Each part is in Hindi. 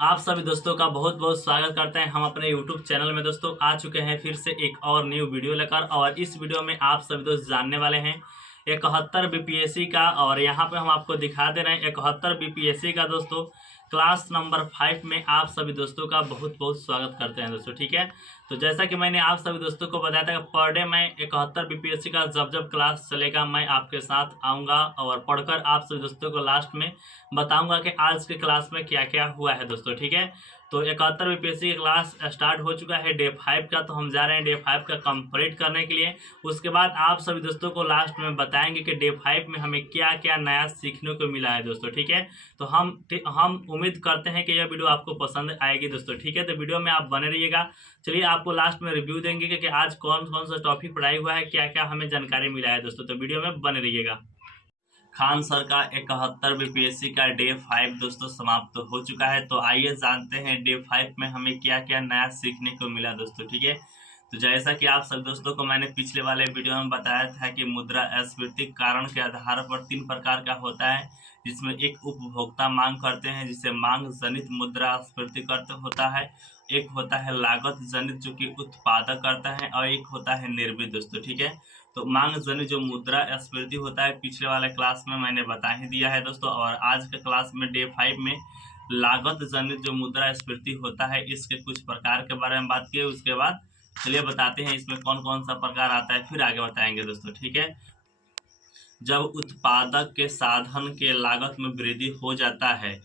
आप सभी दोस्तों का बहुत बहुत स्वागत करते हैं हम अपने YouTube चैनल में। दोस्तों आ चुके हैं फिर से एक और न्यू वीडियो लेकर, और इस वीडियो में आप सभी दोस्त जानने वाले हैं 71 बीपीएससी का। और यहाँ पे हम आपको दिखा दे रहे हैं 71 बीपीएससी का दोस्तों क्लास नंबर 5 में आप सभी दोस्तों का बहुत बहुत स्वागत करते हैं दोस्तों। ठीक है, तो जैसा कि मैंने आप सभी दोस्तों को बताया था कि पर डे मैं 71 बीपीएससी का जब जब क्लास चलेगा मैं आपके साथ आऊँगा और पढ़कर आप सभी दोस्तों को लास्ट में बताऊंगा कि आज के क्लास में क्या क्या हुआ है दोस्तों। ठीक है, तो 71 बीपीएससी का क्लास स्टार्ट हो चुका है डे 5 का, तो हम जा रहे हैं डे 5 का कंप्लीट करने के लिए। उसके बाद आप सभी दोस्तों को लास्ट में बताएंगे कि डे 5 में हमें क्या क्या नया सीखने को मिला है दोस्तों। ठीक है, तो हम उम्मीद करते हैं कि यह वीडियो आपको पसंद आएगी दोस्तों। ठीक है, तो वीडियो में आप बने रहिएगा। चलिए आपको लास्ट में रिव्यू देंगे कि आज कौन कौन सा टॉपिक पढ़ाई हुआ है, क्या क्या हमें जानकारी मिला है दोस्तों, तो वीडियो में बने रहिएगा। खान सर का 71 बीपीएससी का डे 5 दोस्तों समाप्त हो चुका है। तो आइए जानते हैं डे 5 में हमें क्या क्या नया सीखने को मिला दोस्तों। ठीक है, तो जैसा कि आप सब दोस्तों को मैंने पिछले वाले वीडियो में बताया था कि मुद्रास्फीति कारण के आधार पर 3 प्रकार का होता है, जिसमें एक उपभोक्ता मांग करते हैं जिसे मांग जनित मुद्रास्फीति करते होता है, एक होता है लागत जनित जो कि उत्पादक करता है, और एक होता है निर्मित दोस्तों। ठीक है, तो मांग जनित जो मुद्रास्फीति होता है पिछले वाले क्लास में मैंने बता ही दिया है दोस्तों, और आज के क्लास में डे 5 में लागत जनित जो मुद्रास्फीति होता है इसके कुछ प्रकार के बारे में बात की। उसके बाद चलिए बताते हैं इसमें कौन कौन सा प्रकार आता है, फिर आगे बताएंगे दोस्तों। ठीक है, जब उत्पादक के साधन के लागत में वृद्धि हो जाता है,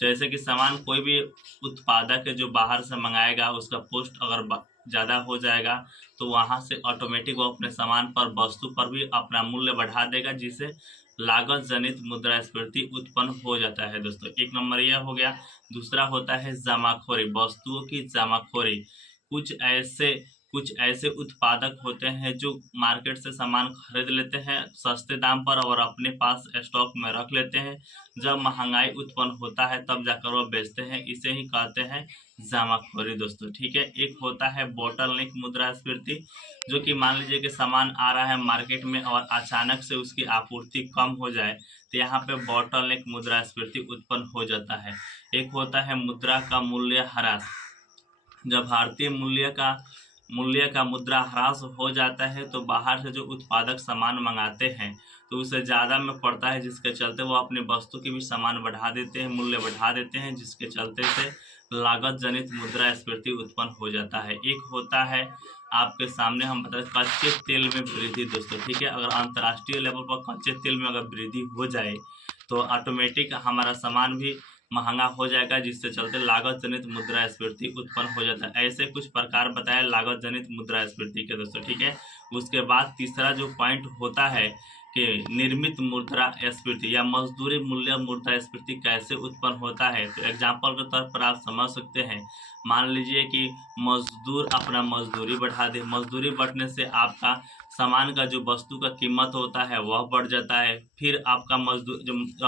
जैसे कि सामान कोई भी उत्पादक है जो बाहर से मंगाएगा उसका कॉस्ट अगर ज़्यादा हो जाएगा तो वहाँ से ऑटोमेटिक वो अपने सामान पर वस्तु पर भी अपना मूल्य बढ़ा देगा, जिससे लागत जनित मुद्रास्फीति उत्पन्न हो जाता है दोस्तों। एक नंबर यह हो गया। दूसरा होता है जमाखोरी, वस्तुओं की जमाखोरी। कुछ ऐसे उत्पादक होते हैं जो मार्केट से सामान खरीद लेते हैं सस्ते दाम पर और अपने पास स्टॉक में रख लेते हैं। जब महंगाई उत्पन्न होता है तब जाकर वो बेचते हैं, इसे ही कहते हैं जमाखोरी दोस्तों। ठीक है, एक होता है बोटलनेक मुद्रास्फीति, जो कि मान लीजिए कि सामान आ रहा है मार्केट में और अचानक से उसकी आपूर्ति कम हो जाए तो यहाँ पे बोटलनेक मुद्रास्फीति उत्पन्न हो जाता है। एक होता है मुद्रा का मूल्य ह्रास, जब भारतीय मूल्य का मुद्रा ह्रास हो जाता है तो बाहर से जो उत्पादक सामान मंगाते हैं तो उसे ज़्यादा में पड़ता है, जिसके चलते वो अपने वस्तु की भी सामान बढ़ा देते हैं, मूल्य बढ़ा देते हैं, जिसके चलते से लागत जनित मुद्रास्फीति उत्पन्न हो जाता है। एक होता है आपके सामने हम बताते कच्चे तेल में वृद्धि दोस्तों। ठीक है, अगर अंतर्राष्ट्रीय लेवल पर कच्चे तेल में अगर वृद्धि हो जाए तो ऑटोमेटिक हमारा सामान भी महंगा हो जाएगा, जिससे चलते लागत जनित मुद्रास्फीति उत्पन्न हो जाता है। ऐसे कुछ प्रकार बताए लागत जनित मुद्रास्फीति के दोस्तों। ठीक है, उसके बाद तीसरा जो पॉइंट होता है कि निर्मित मुद्रास्फीति या मजदूरी मूल्य मुद्रास्फीति कैसे उत्पन्न होता है, तो एग्जाम्पल के तौर पर आप समझ सकते हैं। मान लीजिए कि मजदूर अपना मजदूरी बढ़ा दे, मजदूरी बढ़ने से आपका सामान का जो वस्तु का कीमत होता है वह बढ़ जाता है, फिर आपका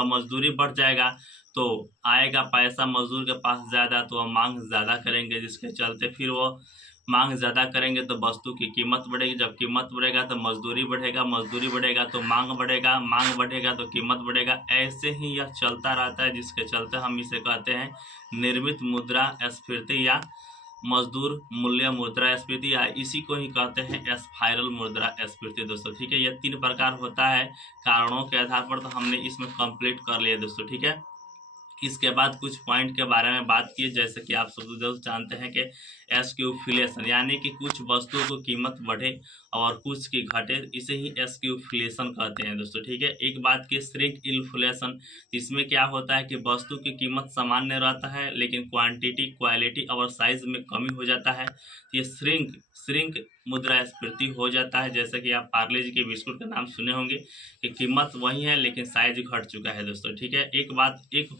मजदूरी बढ़ जाएगा तो आएगा पैसा मजदूर के पास ज़्यादा, तो वह मांग ज़्यादा करेंगे, जिसके चलते फिर वो मांग ज़्यादा करेंगे तो वस्तु की कीमत बढ़ेगी, जब कीमत बढ़ेगा तो मजदूरी बढ़ेगा, मजदूरी बढ़ेगा तो मांग बढ़ेगा, मांग बढ़ेगा तो कीमत बढ़ेगा। ऐसे ही यह चलता रहता है, जिसके चलते हम इसे कहते हैं निर्मित मुद्रास्फीति या मजदूर मूल्य मुद्रास्फीति, या इसी को ही कहते हैं स्पाइरल मुद्रास्फीति दोस्तों। ठीक है, यह 3 प्रकार होता है कारणों के आधार पर, तो हमने इसमें कंप्लीट कर लिया दोस्तों। ठीक है, इसके बाद कुछ पॉइंट के बारे में बात की, जैसे कि आप सब दोस्त जानते हैं कि एस्क्यूफ्लेशन, यानी कि कुछ वस्तुओं को कीमत बढ़े और कुछ की घटे, इसे ही एस्क्यूफ्लेशन कहते हैं दोस्तों। ठीक है, एक बात की श्रिंक इन्फ्लेशन, इसमें क्या होता है कि वस्तु की कीमत सामान्य रहता है लेकिन क्वांटिटी, क्वालिटी और साइज में कमी हो जाता है, ये श्रिंक मुद्रास्फीति हो जाता है। जैसे कि आप पार्ले जी के बिस्कुट का नाम सुने होंगे कि कीमत वही है लेकिन साइज घट चुका है दोस्तों। ठीक है, एक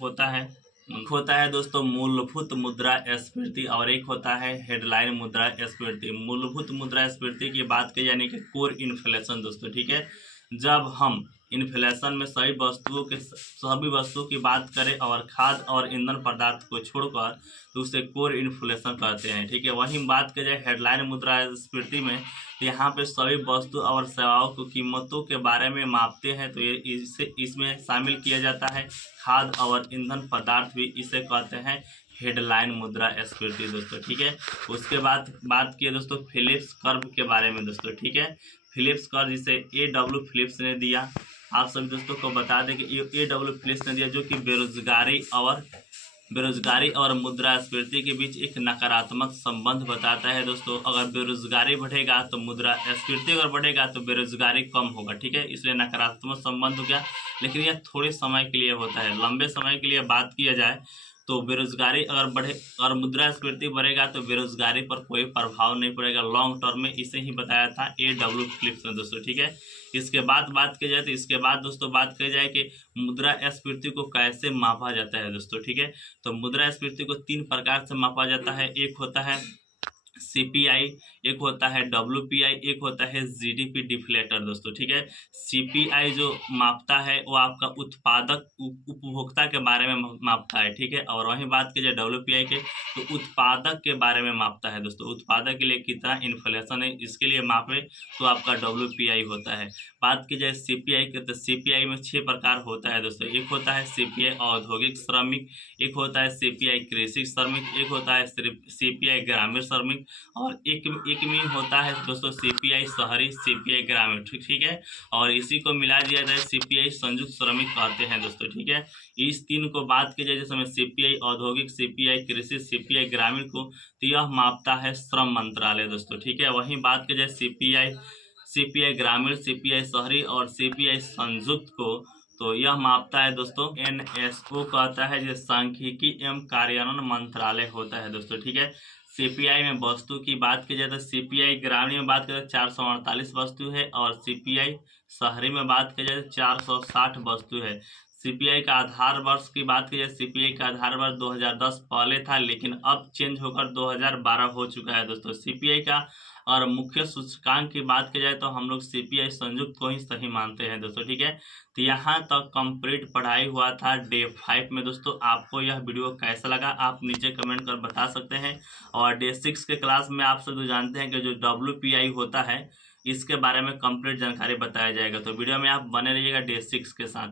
होता है दोस्तों मूलभूत मुद्रास्फीति और एक होता है हेडलाइन मुद्रास्फीति। मूलभूत मुद्रास्फीति की बात की यानी कि कोर इन्फ्लेशन दोस्तों। ठीक है, जब हम इन्फ्लेशन में सभी वस्तुओं की बात करें और खाद्य और ईंधन पदार्थ को छोड़कर तो उसे कोर इन्फ्लेशन कहते हैं। ठीक है, वहीं बात की जाए हेडलाइन मुद्रास्फीति में, यहाँ पे सभी वस्तु और सेवाओं को कीमतों के बारे में मापते हैं, तो इसमें शामिल किया जाता है खाद्य और ईंधन पदार्थ भी, इसे कहते हैं हेडलाइन मुद्रास्फीति दोस्तों, ठीक है। उसके बाद बात किए दोस्तों फिलिप्स कर्व के बारे में दोस्तों, ठीक है। फिलिप्स कर्व जिसे A.W. फिलिप्स ने दिया, आप सभी दोस्तों को बता दें कि A.W. फिलिप्स ने दिया, जो कि बेरोजगारी और मुद्रास्फीति के बीच एक नकारात्मक संबंध बताता है दोस्तों। अगर बेरोजगारी बढ़ेगा तो मुद्रास्फीति अगर बढ़ेगा तो बेरोजगारी कम होगा, ठीक है। इसलिए नकारात्मक संबंध हो गया, लेकिन यह थोड़े समय के लिए होता है। लंबे समय के लिए बात किया जाए तो बेरोजगारी अगर बढ़े और मुद्रास्फीति बढ़ेगा तो बेरोजगारी पर कोई प्रभाव नहीं पड़ेगा लॉन्ग टर्म में। इसे ही बताया था A.W. फिलिप्स ने दोस्तों, ठीक है। इसके बाद बात की जाए तो इसके बाद दोस्तों बात की जाए कि मुद्रास्फीति को कैसे मापा जाता है दोस्तों, ठीक है। तो मुद्रास्फीति को 3 प्रकार से मापा जाता है। एक होता है CPI, एक होता है WPI, एक होता है GDP डिफ्लेटर दोस्तों, ठीक है। CPI जो मापता है वो आपका उपभोक्ता के बारे में मापता है, ठीक है। और वहीं बात की जाए WPI के तो उत्पादक के बारे में मापता है दोस्तों। उत्पादक के लिए कितना इन्फ्लेशन है इसके लिए मापे तो आपका WPI होता है। बात की जाए CPI के तो CPI में 6 प्रकार होता है दोस्तों। एक होता है CPI औद्योगिक श्रमिक, एक होता है CPI कृषि श्रमिक, एक होता है CPI ग्रामीण श्रमिक, और एक में होता है दोस्तों CPI शहरी, CPI ग्रामीण, ठीक है। और इसी को मिला दिया जाए CPI संयुक्त श्रमिक कहते हैं दोस्तों, ठीक है। इस 3 को बात की जाए जिसमें CPI औद्योगिक, CPI कृषि, CPI ग्रामीण को, तो यह मापता है श्रम मंत्रालय दोस्तों, ठीक है। वहीं बात की जाए CPI ग्रामीण, CPI शहरी और CPI संयुक्त को, तो यह मापता है दोस्तों NSO कहता है, जो सांख्यिकी एवं कार्यान्वयन मंत्रालय होता है दोस्तों, ठीक है। CPI में वस्तु की बात की जाए तो CPI ग्रामीण में बात करें तो 448 वस्तु है, और CPI शहरी में बात की जाए तो 460 वस्तु है। CPI का आधार वर्ष की बात की जाए, CPI का आधार वर्ष 2010 पहले था, लेकिन अब चेंज होकर 2012 हो चुका है दोस्तों। CPI का और मुख्य सूचकांक की बात की जाए तो हम लोग CPI संयुक्त को ही सही मानते हैं दोस्तों, ठीक है। तो यहाँ तक कंप्लीट पढ़ाई हुआ था डे 5 में दोस्तों। आपको यह वीडियो कैसा लगा आप नीचे कमेंट कर बता सकते हैं। और डे 6 के क्लास में आप सब जानते हैं कि जो WPI होता है इसके बारे में कंप्लीट जानकारी बताया जाएगा। तो वीडियो में आप बने रहिएगा डे 6 के साथ।